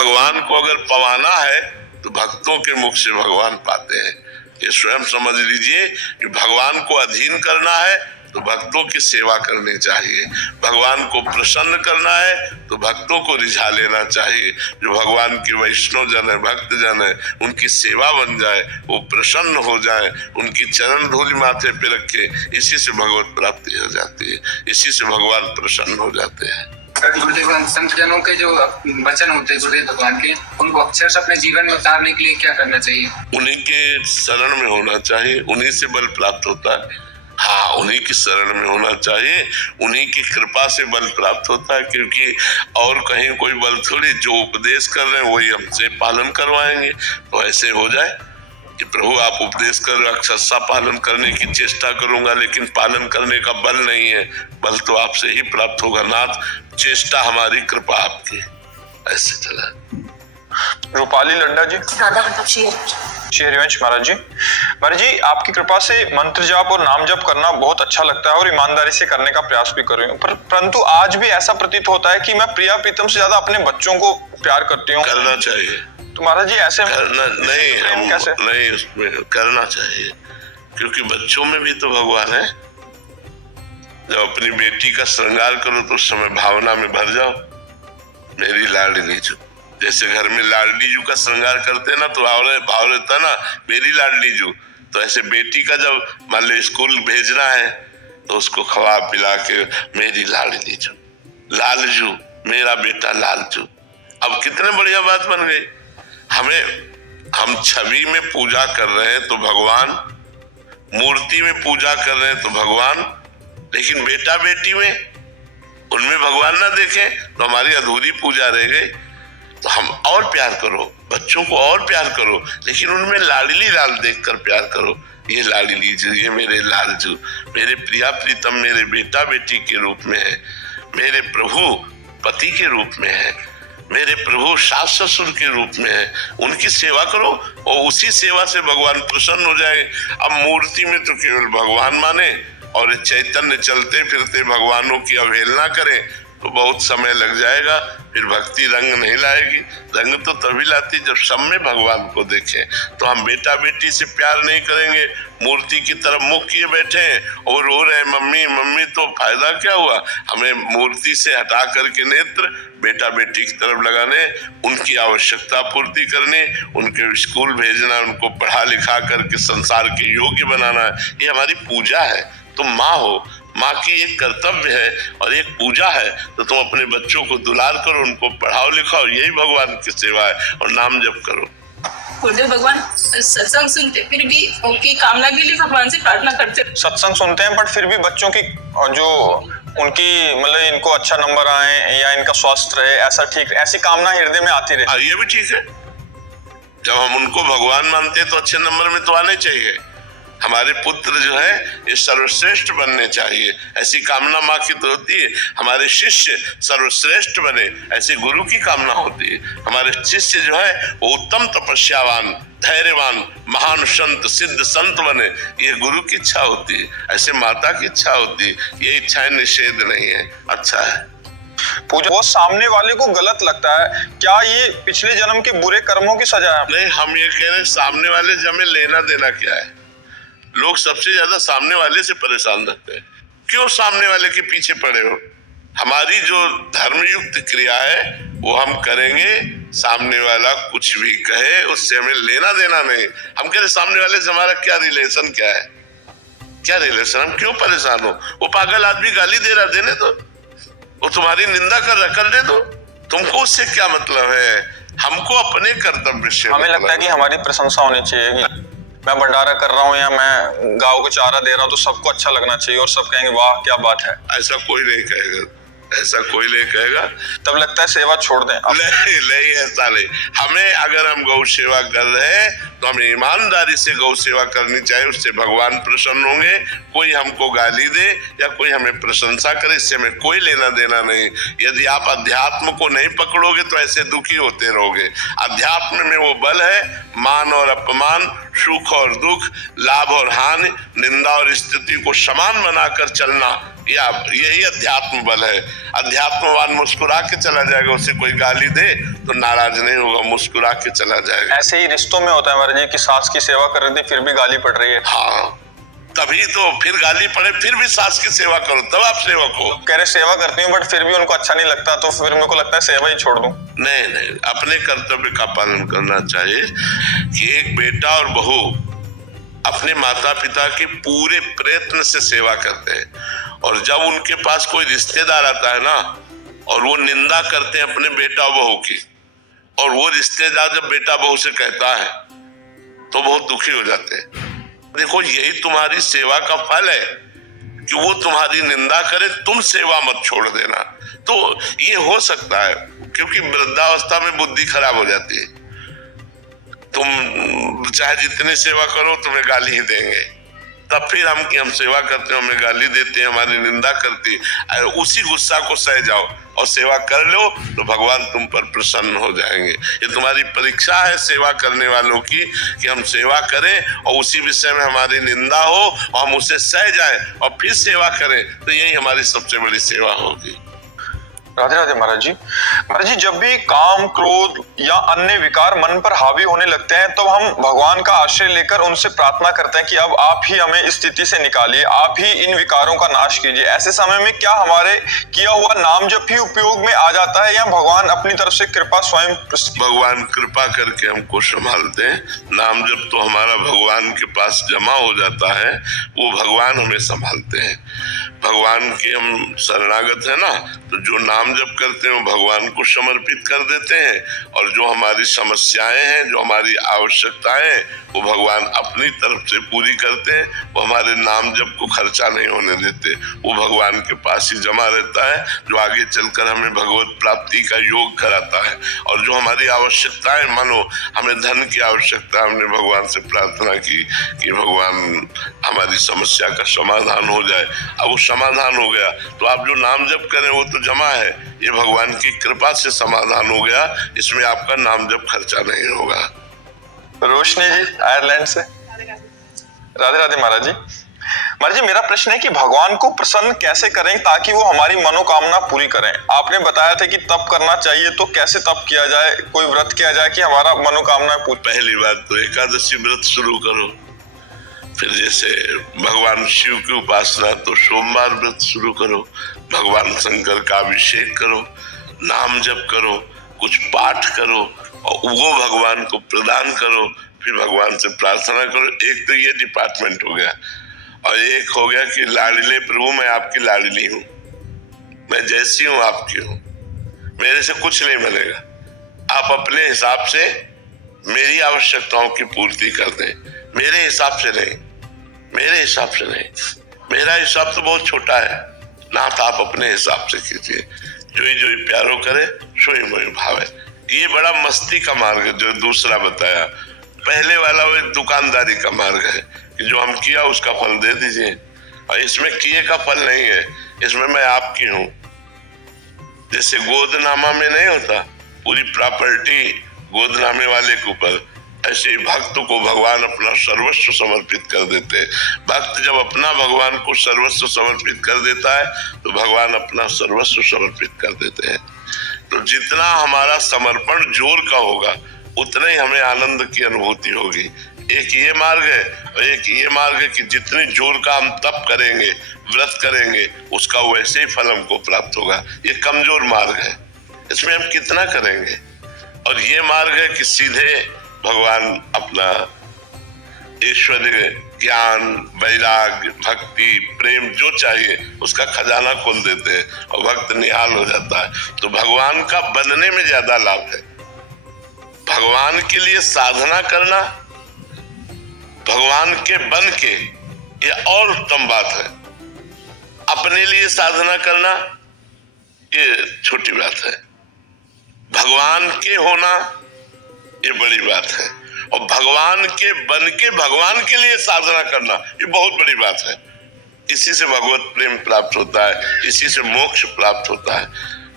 भगवान को अगर पवाना है तो भक्तों के मुख से भगवान पाते हैं। ये स्वयं समझ लीजिए कि भगवान को अधीन करना है तो भक्तों की सेवा करनी चाहिए, भगवान को प्रसन्न करना है तो भक्तों को रिझा लेना चाहिए। जो भगवान के वैष्णव जन है, भक्त जन है, उनकी सेवा बन जाए, वो प्रसन्न हो जाए, उनकी चरण धूलि माथे पे रखे, इसी से भगवत प्राप्ति हो जाती है, इसी से भगवान प्रसन्न हो जाते हैं। गुरुदेव, संत जनों के जो वचन होते हैं गुरुदेव भगवान के, उनको अक्षर अपने जीवन में उतारने के लिए क्या करना चाहिए? उन्हीं के शरण में होना चाहिए, उन्हीं से बल प्राप्त होता है। हाँ, उन्हीं की शरण में होना चाहिए, उन्हीं की कृपा से बल प्राप्त होता है, क्योंकि और कहीं कोई बल थोड़ी, जो उपदेश कर रहे हैं वही हमसे पालन करवाएंगे। तो ऐसे हो जाए कि प्रभु आप उपदेश कर रहे हो, अक्षरशा पालन करने की चेष्टा करूंगा, लेकिन पालन करने का बल नहीं है, बल तो आपसे ही प्राप्त होगा नाथ, चेष्टा हमारी, कृपा आपकी। ऐसे चला। रूपाली लड्डा जी, श्री हरिवंश महाराज जी, आपकी कृपा से मंत्र जाप और नाम जप करना बहुत अच्छा लगता है और ईमानदारी से करने का प्रयास भी कर रही हूँ, परंतु आज भी ऐसा प्रतीत होता है कि मैं प्रिया प्रीतम से ज्यादा अपने बच्चों को प्यार करती हूँ। करना चाहिए तो महाराज जी ऐसे करना नहीं, कैसे नहीं, उसमें करना चाहिए, क्योंकि बच्चों में भी तो भगवान है। जब अपनी बेटी का श्रृंगार करो तो उस समय भावना में भर जाओ, मेरी लाडली जू, जैसे घर में लाडली जू का श्रृंगार करते हैं ना तो भाव रहता ना, मेरी लाडली जू। तो ऐसे बेटी का जब मान लो स्कूल भेजना है तो उसको खवा पिला के मेरी लाडली जू, लालजू, मेरा बेटा लालजू। अब कितने बढ़िया बात बन गई। हम छवि में पूजा कर रहे हैं तो भगवान, मूर्ति में पूजा कर रहे हैं तो भगवान, लेकिन बेटा बेटी में उनमें भगवान ना देखें तो हमारी अधूरी पूजा रह गई। तो हम और प्यार करो, बच्चों को और प्यार करो, लेकिन उनमें लाडली लाल देखकर प्यार करो। ये लाडली जू, ये मेरे लालजू, मेरे प्रिया प्रीतम मेरे बेटा बेटी के रूप में है, मेरे प्रभु पति के रूप में है, मेरे प्रभु सास ससुर के रूप में है। उनकी सेवा करो और उसी सेवा से भगवान प्रसन्न हो जाएंगे। अब मूर्ति में तो केवल भगवान माने और चैतन्य चलते फिरते भगवानों की अवहेलना करें तो बहुत समय लग जाएगा, फिर भक्ति रंग नहीं लाएगी। रंग तो तभी लाती जब सब में भगवान को देखें। तो हम बेटा बेटी से प्यार नहीं करेंगे, मूर्ति की तरफ मुख किए बैठे हैं और रो रहे हैं मम्मी मम्मी, तो फायदा क्या हुआ? हमें मूर्ति से हटा करके नेत्र बेटा बेटी की तरफ लगाने, उनकी आवश्यकता पूर्ति करने, उनके स्कूल भेजना, उनको पढ़ा लिखा करके संसार के योग्य बनाना है। ये हमारी पूजा है। तुम माँ हो, माँ की एक कर्तव्य है और एक पूजा है, तो तुम अपने बच्चों को दुलार करो, उनको पढ़ाओ लिखाओ, यही भगवान की सेवा है, और नाम जप करो। गुरुदेव भगवान सत्संग सुनते फिर भी उनकी कामना के लिए भगवान से प्रार्थना करते, सत्संग सुनते हैं बट फिर भी बच्चों की जो उनकी मतलब इनको अच्छा नंबर आए या इनका स्वास्थ्य रहे, ऐसा ठीक, ऐसी कामना हृदय में आती रहे। ये भी ठीक है। जब हम उनको भगवान मानते हैं तो अच्छे नंबर में तो आने चाहिए। हमारे पुत्र जो है ये सर्वश्रेष्ठ बनने चाहिए, ऐसी कामना माँ की तो होती है। हमारे शिष्य सर्वश्रेष्ठ बने, ऐसी गुरु की कामना होती है। हमारे शिष्य जो है वो उत्तम तपस्यावान, धैर्यवान, महान संत, सिद्ध संत बने, ये गुरु की इच्छा होती है, ऐसे माता की इच्छा होती है। ये इच्छाएं निषेध नहीं है, अच्छा है। पूजा वो सामने वाले को गलत लगता है, क्या ये पिछले जन्म के बुरे कर्मों की सजा है? नहीं, हम ये कह रहे हैं सामने वाले से हमें लेना देना क्या है। लोग सबसे ज्यादा सामने वाले से परेशान रहते हैं। क्यों सामने वाले के पीछे पड़े हो? हमारी जो धर्मयुक्त क्रिया है वो हम करेंगे, सामने वाला कुछ भी कहे उससे हमें लेना देना नहीं। हम कह रहे सामने वाले से हमारा क्या रिलेशन, क्या है, क्या रिलेशन, हम क्यों परेशान हो? वो पागल आदमी गाली दे रहा, देने दो, वो तुम्हारी निंदा कर रहा, कर दे दो, तुमको उससे क्या मतलब है? हमको अपने कर्तव्य से हमें लगता है कि हमारी प्रशंसा होनी चाहिए कि मैं भंडारा कर रहा हूँ या मैं गाँव को चारा दे रहा हूँ तो सबको अच्छा लगना चाहिए और सब कहेंगे वाह क्या बात है। ऐसा कोई नहीं कहेगा, ऐसा कोई नहीं कहेगा। तब लगता है सेवा छोड़ दें। नहीं, ऐसा नहीं। हमें अगर हम गौ सेवा कर रहे हैं तो हमें ईमानदारी से गौ सेवा करनी चाहिए, उससे भगवान प्रसन्न होंगे। कोई हमको गाली दे या कोई हमें प्रशंसा करे, इससे हमें कोई लेना देना नहीं। यदि आप अध्यात्म को नहीं पकड़ोगे तो ऐसे दुखी होते रहोगे। अध्यात्म में वो बल है, मान और अपमान, सुख और दुख, लाभ और हानि, निंदा और स्तुति को समान बनाकर चलना, यही अध्यात्म बल है। अध्यात्मवान मुस्कुरा के चला जाएगा, उसे कोई गाली दे तो नाराज नहीं होगा, मुस्कुरा के चला जाएगा। ऐसे ही रिश्तों में होता है महाराज जी कि सास की सेवा कर रही थी फिर भी गाली पड़ रही है। हाँ, तभी तो फिर गाली पड़े फिर भी सास की सेवा करो, तब आप सेवक हो। कह रहे सेवा करती हूँ बट फिर भी उनको अच्छा नहीं लगता, तो फिर मेरे को लगता है सेवा ही छोड़ दूं। नहीं, अपने कर्तव्य का पालन करना चाहिए कि एक बेटा और बहू अपने माता पिता की पूरे प्रयत्न से सेवा करते हैं, और जब उनके पास कोई रिश्तेदार आता है ना और वो निंदा करते हैं अपने बेटा बहू की, और वो रिश्तेदार जब बेटा बहू से कहता है तो बहुत दुखी हो जाते हैं। देखो, यही तुम्हारी सेवा का फल है कि वो तुम्हारी निंदा करे, तुम सेवा मत छोड़ देना। तो ये हो सकता है क्योंकि वृद्धावस्था में बुद्धि खराब हो जाती है। तुम चाहे जितनी सेवा करो तुम्हें गाली ही देंगे, तब फिर हम सेवा करते हैं, हमें गाली देते हैं, हमारी निंदा करती है। उसी गुस्सा को सह जाओ और सेवा कर लो तो भगवान तुम पर प्रसन्न हो जाएंगे। ये तुम्हारी परीक्षा है सेवा करने वालों की कि हम सेवा करें और उसी विषय में हमारी निंदा हो और हम उसे सह जाएं और फिर सेवा करें, तो यही हमारी सबसे बड़ी सेवा होगी। राधे राधे महाराज जी। महाराज जी, जब भी काम, क्रोध या अन्य विकार मन पर हावी होने लगते हैं तो हम भगवान का आश्रय लेकर उनसे प्रार्थना करते हैं कि अब आप ही हमें इस स्थिति से निकालिए, आप ही इन विकारों का नाश कीजिए। ऐसे समय में क्या हमारे किया हुआ नाम जप ही उपयोग में आ जाता है या भगवान अपनी तरफ से कृपा स्वयं? भगवान कृपा करके हमको संभालते हैं। नाम जप तो हमारा भगवान के पास जमा हो जाता है, वो भगवान हमें संभालते हैं। भगवान के हम शरणागत है ना, तो जो नाम जप करते हैं वो भगवान को समर्पित कर देते हैं, और जो हमारी समस्याएं हैं, जो हमारी आवश्यकताएं हैं, वो भगवान अपनी तरफ से पूरी करते हैं। वो हमारे नाम जप को खर्चा नहीं होने देते, वो भगवान के पास ही जमा रहता है, जो आगे चलकर हमें भगवत प्राप्ति का योग कराता है। और जो हमारी आवश्यकताएं, मानो हमें धन की आवश्यकता, हमने भगवान से प्रार्थना की कि भगवान हमारी समस्या का समाधान हो जाए, अब वो समाधान हो गया, तो आप जो नाम जप करें वो तो जमा है, ये भगवान की कृपा से समाधान हो गया, इसमें आपका नाम जप खर्चा नहीं होगा। रोशनी जी आयरलैंड से, राधे राधे महाराज जी। महाराज जी, मेरा प्रश्न है कि भगवान को प्रसन्न कैसे करें ताकि वो हमारी मनोकामना पूरी करें। आपने बताया था कि तप करना चाहिए, तो कैसे तप किया जाए, कोई व्रत किया जाए कि हमारा मनोकामना पूरी? पहली बात तो एकादशी व्रत शुरू करो, फिर जैसे भगवान शिव की उपासना तो सोमवार व्रत शुरू करो, भगवान शंकर का अभिषेक करो, नाम जप करो, कुछ पाठ करो और वो भगवान को प्रदान करो, फिर भगवान से प्रार्थना करो। एक तो ये डिपार्टमेंट हो गया, और एक हो गया कि लाडले प्रभु मैं आपकी लाडली हूँ, मैं जैसी हूँ आपकी हूँ, मेरे से कुछ नहीं बनेगा, आप अपने हिसाब से मेरी आवश्यकताओं की पूर्ति कर दें, मेरे हिसाब से नहीं, मेरे हिसाब से नहीं, मेरा हिसाब तो बहुत छोटा है ना, तो आप अपने हिसाब से कीजिए। जोई जोई प्यारो करे सोई मोई भावे, ये बड़ा मस्ती का मार्ग है जो दूसरा बताया। पहले वाला वो दुकानदारी का मार्ग है कि जो हम किया उसका फल दे दीजिए, और इसमें किए का फल नहीं है, इसमें मैं आपकी हूँ। जैसे गोदनामा में नहीं होता पूरी प्रॉपर्टी गोदनामे वाले के ऊपर, ऐसे ही भक्त को भगवान अपना सर्वस्व समर्पित कर देते हैं। भक्त जब अपना भगवान को सर्वस्व समर्पित कर देता है तो भगवान अपना सर्वस्व समर्पित कर देते हैं। तो जितना हमारा समर्पण जोर का होगा उतना ही हमें आनंद की अनुभूति होगी। एक ये मार्ग है, और एक ये मार्ग है कि जितने जोर का हम तप करेंगे, व्रत करेंगे, उसका वैसे ही फल हमको प्राप्त होगा। ये कमजोर मार्ग है, इसमें हम कितना करेंगे। और ये मार्ग है कि सीधे भगवान अपना ऐश्वर्य, ज्ञान, वैराग्य, भक्ति, प्रेम जो चाहिए उसका खजाना खोल देते हैं और भक्त निहाल हो जाता है। तो भगवान का बनने में ज्यादा लाभ है। भगवान के लिए साधना करना, भगवान के बन के, ये और उत्तम बात है। अपने लिए साधना करना ये छोटी बात है, भगवान के होना ये बड़ी बात है, और भगवान के बन के भगवान के लिए साधना करना ये बहुत बड़ी बात है। इसी से भगवत प्रेम प्राप्त होता है, इसी से मोक्ष प्राप्त होता है।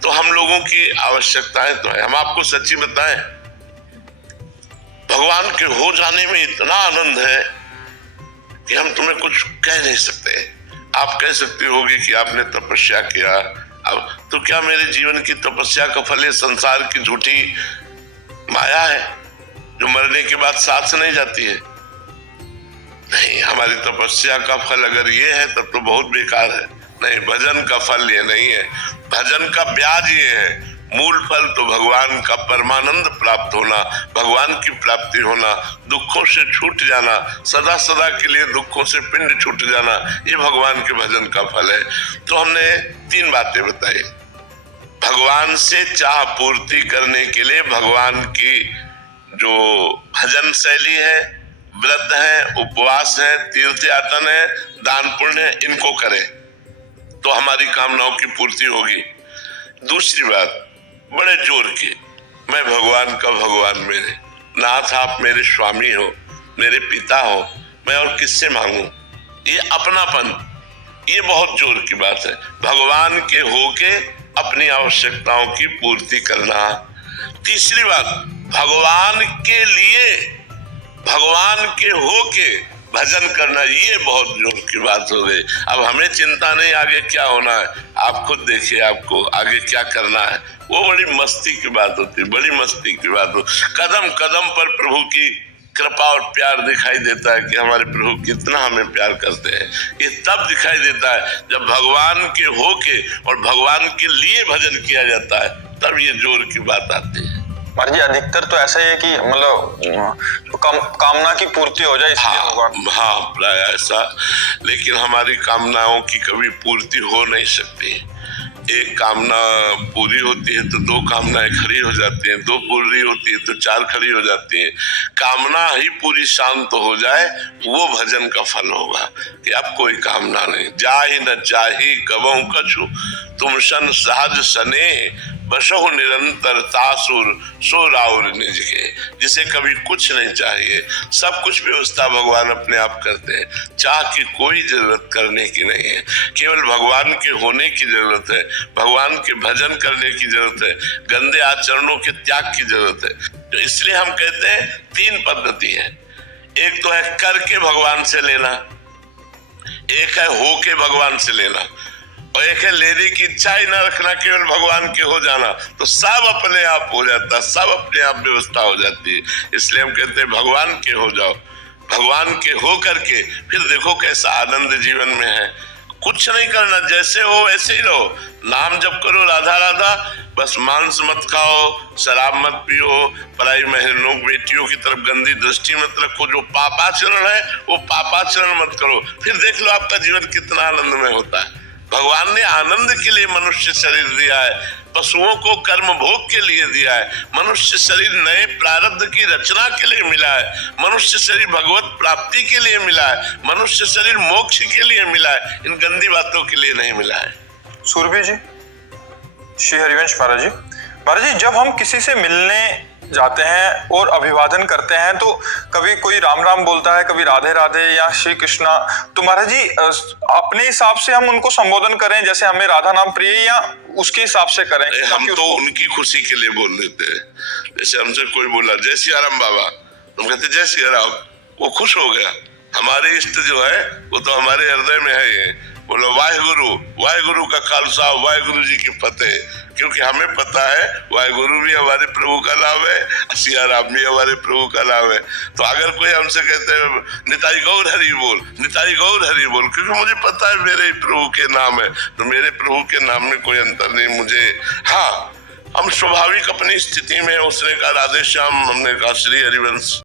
तो हम लोगों की आवश्यकताएं तो है। हम आपको सच्ची बताएं, भगवान के हो जाने में इतना आनंद है कि हम तुम्हें कुछ कह नहीं सकते। आप कह सकती होगी कि आपने तपस्या किया, अब तो क्या मेरे जीवन की तपस्या का फल संसार की झूठी माया है जो मरने के बाद साथ नहीं जाती है? नहीं, हमारी तपस्या का फल अगर ये है तब तो बहुत बेकार है। नहीं, भजन का फल ये नहीं है, भजन का ब्याज ये है। मूल फल तो भगवान का परमानंद प्राप्त होना, भगवान की प्राप्ति होना, दुखों से छूट जाना, सदा सदा के लिए दुखों से पिंड छूट जाना, ये भगवान के भजन का फल है। तो हमने 3 बातें बताई। भगवान से चाह पूर्ति करने के लिए भगवान की जो भजन शैली है, व्रत है, उपवास है, तीर्थ यातन है, दान पुण्य है, इनको करें तो हमारी कामनाओं की पूर्ति होगी। दूसरी बात, बड़े जोर की, मैं भगवान का भगवान मेरे नाथ, आप मेरे स्वामी हो, मेरे पिता हो, मैं और किससे मांगू? ये अपनापन, ये बहुत जोर की बात है। भगवान के होके अपनी आवश्यकताओं की पूर्ति करना। तीसरी बात, भगवान के लिए, भगवान के होके भजन करना, ये बहुत जोर की बात हो गई। अब हमें चिंता नहीं आगे क्या होना है, आप खुद देखिए आपको आगे क्या करना है। वो बड़ी मस्ती की बात होती है, बड़ी मस्ती की बात हो। कदम कदम पर प्रभु की कृपा और प्यार दिखाई देता है कि हमारे प्रभु कितना हमें प्यार करते हैं। ये तब दिखाई देता है जब भगवान के होके और भगवान के लिए भजन किया जाता है, तब ये जोर की बात आती है। महाराज जी, अधिकतर तो ऐसा ही है कि मतलब कामना की पूर्ति हो जाए इसलिए होगा। हाँ, प्राय ऐसा, लेकिन हमारी कामनाओं की कभी पूर्ति हो नहीं सकती। एक कामना पूरी होती है तो 2 कामनाएं खड़ी हो जाती हैं, 2 पूरी होती है तो 4 खड़ी हो जाती हैं। कामना ही पूरी शांत हो जाए, वो भजन का फल होगा कि अब कोई कामना नहीं। जाहि न चाही कबहु कछु, तुम सन सहज सने, बसहु निरंतर तासुर सो राउर निज के। जिसे कभी कुछ नहीं चाहिए, सब कुछ व्यवस्था भगवान अपने आप करते हैं। चाह की कोई जरूरत करने की नहीं है, केवल भगवान के होने की जरूरत है, भगवान के भजन करने की जरूरत है, गंदे आचरणों के त्याग की जरूरत है। तो इसलिए हम कहते हैं 3 पद्धति है। एक तो है करके भगवान से लेना, एक है होके भगवान से लेना, और एक है लेने की इच्छा ही ना रखना, केवल भगवान के हो जाना। तो सब अपने आप हो जाता, सब अपने आप व्यवस्था हो जाती है। इसलिए हम कहते हैं भगवान के हो जाओ, भगवान के हो करके फिर देखो कैसा आनंद जीवन में है। कुछ नहीं करना, जैसे हो वैसे ही रहो। नाम जप करो राधा राधा, बस मांस मत खाओ, शराब मत पियो, पराई बहनों बेटियों की तरफ गंदी दृष्टि मत रखो। जो पापाचरण है वो पापाचरण मत करो, फिर देख लो आपका जीवन कितना आनंदमय होता है। भगवान ने आनंद के लिए मनुष्य शरीर दिया है, पशुओं को कर्म भोग के लिए दिया है। मनुष्य शरीर नए प्रारब्ध की रचना के लिए मिला है, मनुष्य शरीर भगवत प्राप्ति के लिए मिला है, मनुष्य शरीर मोक्ष के लिए मिला है, इन गंदी बातों के लिए नहीं मिला है। सूरभि जी, श्री हरिवंश महाराज जी, महाराज जी, जब हम किसी से मिलने जाते हैं और अभिवादन करते हैं तो कभी कोई राम राम बोलता है, कभी राधे राधे या श्री कृष्णा। तो महाराज जी, अपने हिसाब से हम उनको संबोधन करें, जैसे हमें राधा नाम प्रिय, या उसके हिसाब से करें? हम तो उनकी खुशी के लिए बोल देते हैं। जैसे हमसे कोई बोला जय सिया राम बाबा, हम कहते जय सिया राम, वो खुश हो गया। हमारे इष्ट जो है वो तो हमारे हृदय में है। ये बोलो वाहेगुरु, वाहेगुरु का खालसा, वाहेगुरु जी की फतेह। क्योंकि हमें पता है वाहेगुरु भी हमारे प्रभु का नाम है, सिया राम भी हमारे प्रभु का नाम है। तो अगर कोई हमसे कहते हैं निताई गौर हरि बोल, निताई गौर हरि बोल, क्योंकि मुझे पता है मेरे प्रभु के नाम है, तो मेरे प्रभु के नाम में कोई अंतर नहीं मुझे। हाँ, हम स्वाभाविक अपनी स्थिति में, उसने कहा राधे श्याम, हमने कहा श्री हरिवंश।